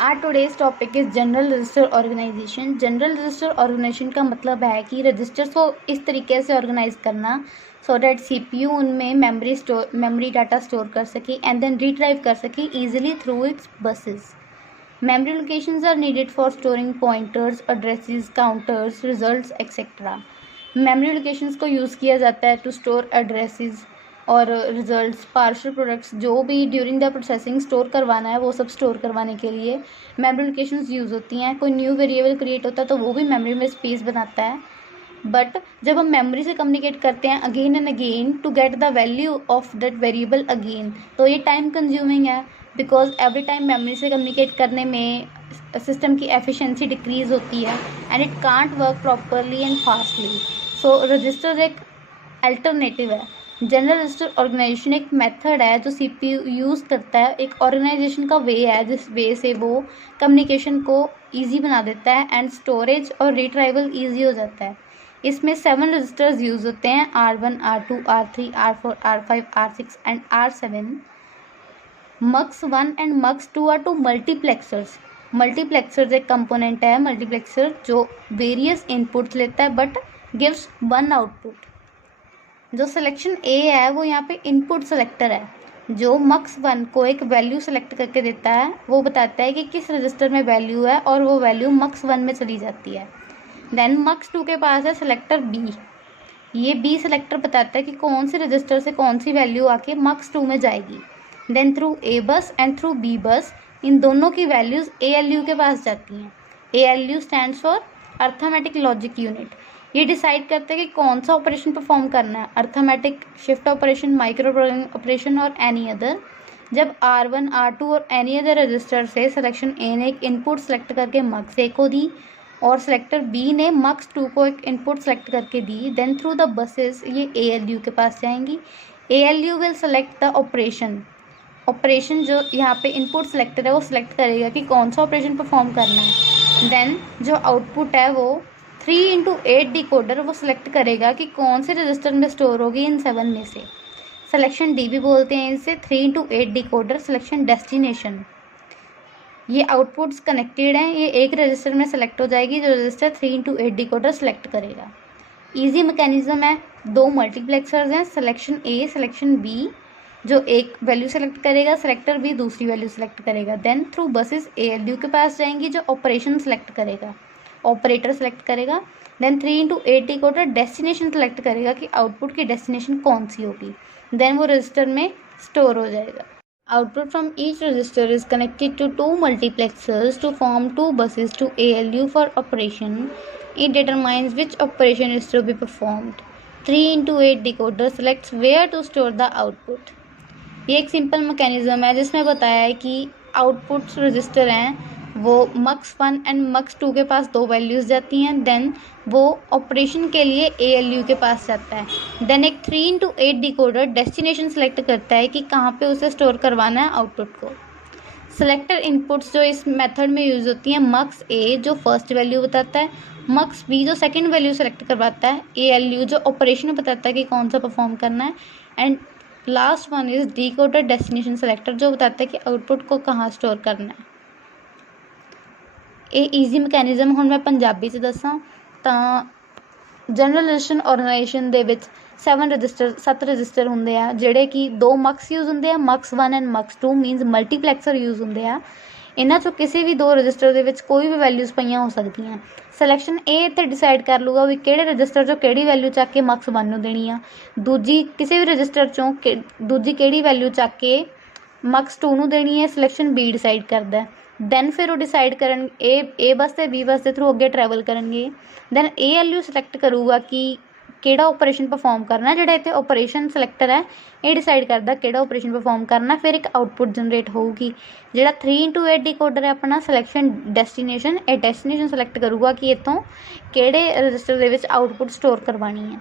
Are today's topic is general register organisation. General register organisation का मतलब है कि रजिस्टर्स को इस तरीके से ऑर्गेनाइज करना सो डैट सीपीयू उनमें मेमोरी डाटा स्टोर कर सके एंड देन रिट्राइव कर सके easily through it's buses. Memory locations are needed for storing pointers, addresses, counters, results, etc. Memory locations को यूज़ किया जाता है टू स्टोर एड्रेसेस और रिजल्ट्स, पार्शियल प्रोडक्ट्स, जो भी ड्यूरिंग द प्रोसेसिंग स्टोर करवाना है वो सब स्टोर करवाने के लिए मेमोरी लोकेशंस यूज़ होती हैं। कोई न्यू वेरिएबल क्रिएट होता है तो वो भी मेमोरी में स्पेस बनाता है। बट जब हम मेमोरी से कम्युनिकेट करते हैं again and again to get the value of that variable again, तो ये टाइम कंज्यूमिंग है बिकॉज एवरी टाइम मेमोरी से कम्युनिकेट करने में सिस्टम की एफिशिएंसी डिक्रीज होती है and it can't work properly and fastly. So register एक अल्टरनेटिव है। जनरल रजिस्टर ऑर्गेनाइजेशन एक मेथड है जो सीपीयू यूज़ करता है, एक ऑर्गेनाइजेशन का वे है जिस वे से वो कम्युनिकेशन को ईजी बना देता है एंड स्टोरेज और रिट्राइवल ईजी हो जाता है। इसमें 7 रजिस्टर्स यूज़ होते हैं, R1, R2, R3, R4, R5, R6 and R7। MUX1 and MUX2 are 2 multiplexers. Multiplexers एक कंपोनेंट है मल्टीप्लेक्सर जो वेरियस इनपुट्स लेता है बट गिव्स 1 आउटपुट। जो सिलेक्शन ए है वो यहाँ पे इनपुट सेलेक्टर है जो MUX1 को एक वैल्यू सेलेक्ट करके देता है। वो बताता है कि किस रजिस्टर में वैल्यू है और वो वैल्यू MUX1 में चली जाती है। देन MUX2 के पास है सेलेक्टर बी। ये बी सेलेक्टर बताता है कि कौन से रजिस्टर से कौन सी वैल्यू आके MUX2 में जाएगी। देन थ्रू ए बस एंड थ्रू बी बस इन दोनों की वैल्यूज़ ALU के पास जाती हैं। ALU stands for arithmetic logic unit. ये डिसाइड करता है कि कौन सा ऑपरेशन परफॉर्म करना है, arithmetic, shift operation, micro programming operation और एनी अदर। जब R1, R2 और एनी अदर रजिस्टर से सिलेक्शन ए ने एक इनपुट सेलेक्ट करके MUX1 को दी और सेलेक्टर बी ने MUX2 को एक इनपुट सेलेक्ट करके दी, देन थ्रू द बसेस ये ALU के पास जाएंगी। ALU will select the operation जो यहाँ पे इनपुट सेलेक्टर है वो सिलेक्ट करेगा कि कौन सा ऑपरेशन परफॉर्म करना है। देन जो आउटपुट है वो 3x8 डिकोडर वो सिलेक्ट करेगा कि कौन से रजिस्टर में स्टोर होगी इन 7 में से। सिलेक्शन डी भी बोलते हैं इनसे। 3x8 decoder selection destination. ये आउटपुट्स कनेक्टेड हैं, ये एक रजिस्टर में सेलेक्ट हो जाएगी जो रजिस्टर 3x8 डिकोडर सेलेक्ट करेगा। ईजी मैकेनिज्म है, 2 मल्टीप्लेक्सर्स हैं, सिलेक्शन ए सिलेक्शन बी जो एक वैल्यू सेलेक्ट करेगा, सेलेक्टर बी दूसरी वैल्यू सेलेक्ट करेगा। देन थ्रू बसेस ALU के पास जाएंगी जो ऑपरेशन सेलेक्ट करेगा, ऑपरेटर सेलेक्ट करेगा। Then 3x8 decoder destination select करेगा कि आउटपुट की डेस्टिनेशन कौन सी होगी। देन वो रजिस्टर में स्टोर हो जाएगा। Output from each register is connected to 2 multiplexers to form 2 buses to ALU for operation. It determines which operation is to be performed. 3x8 decoder selects where to store the output. ये एक simple mechanism है जिसमें बताया है कि output register हैं वो MUX1 and MUX2 के पास 2 वैल्यूज़ जाती हैं। देन वो ऑपरेशन के लिए ALU के पास जाता है। देन एक 3x8 डिकोडर डेस्टिनेशन सेलेक्ट करता है कि कहाँ पे उसे स्टोर करवाना है आउटपुट को। सेलेक्टर इनपुट्स जो इस मेथड में यूज़ होती हैं, MUX-A जो फर्स्ट वैल्यू बताता है, MUX-B जो सेकंड वैल्यू सेलेक्ट करवाता है, ALU जो ऑपरेशन बताता है कि कौन सा परफॉर्म करना है, and last one is decoder destination selector जो बताता है कि आउटपुट को कहाँ स्टोर करना है। ये ईजी मैकेनिज्म ਹੁਣ मैं पंजाबी च दसां ਤਾਂ जनरल रजिस्टर ऑर्गेनाइजेशन ਦੇ ਵਿੱਚ 7 रजिस्टर ਹੁੰਦੇ ਆ ਜਿਹੜੇ ਕਿ 2 MUX यूज़ ਹੁੰਦੇ ਆ, MUX1 and MUX2 मीनस multiplexer use ਹੁੰਦੇ ਆ। ਇਹਨਾਂ ਚੋਂ ਕਿਸੇ ਵੀ 2 ਰਜਿਸਟਰ ਦੇ ਵਿੱਚ ਕੋਈ ਵੀ ਵੈਲਿਊਜ਼ ਪਈਆਂ ਹੋ ਸਕਦੀਆਂ। ਸਿਲੈਕਸ਼ਨ A ਇੱਥੇ ਡਿਸਾਈਡ ਕਰ ਲੂਗਾ ਵੀ ਕਿਹੜੇ ਰਜਿਸਟਰ 'ਚੋਂ ਕਿਹੜੀ ਵੈਲਿਊ ਚੱਕ ਕੇ MUX1 ਨੂੰ ਦੇਣੀ ਆ, ਦੂਜੀ ਕਿਸੇ ਵੀ ਰਜਿਸਟਰ 'ਚੋਂ ਦੂਜੀ ਕਿਹੜੀ ਵੈਲਿਊ ਚੱਕ ਕੇ MUX2 ਨੂੰ ਦੇਣੀ ਹੈ, ਸਿਲੈਕਸ਼ਨ B ਡਿਸਾਈਡ ਕਰਦਾ। ਦੈਨ ਫਿਰ ਉਹ ਡਿਸਾਈਡ ਕਰਨ A ਬਸ ਤੇ B ਬਸ ਦੇ ਥਰੂ ਅੱਗੇ ਟਰੈਵਲ ਕਰਨਗੇ। ਦੈਨ ALU ਸਿਲੈਕਟ ਕਰੂਗਾ ਕਿ ਕਿਹੜਾ ऑपरेशन परफॉर्म करना है। ਜਿਹੜਾ ਇੱਥੇ ऑपरेशन ਸਿਲੈਕਟਰ ਹੈ ਇਹ ਡਿਸਾਈਡ ਕਰਦਾ ਕਿਹੜਾ ऑपरेशन परफॉर्म करना। ਫਿਰ ਇੱਕ ਆਊਟਪੁੱਟ ਜਨਰੇਟ ਹੋਊਗੀ। ਜਿਹੜਾ 3x8 डिकोडर है अपना सिलेक्शन डेस्टिनेशन, ਇਹ डेस्टिनेशन सिलेक्ट करूगा कि इतों ਕਿਹੜੇ रजिस्टर ਦੇ ਵਿੱਚ आउटपुट स्टोर करवानी है।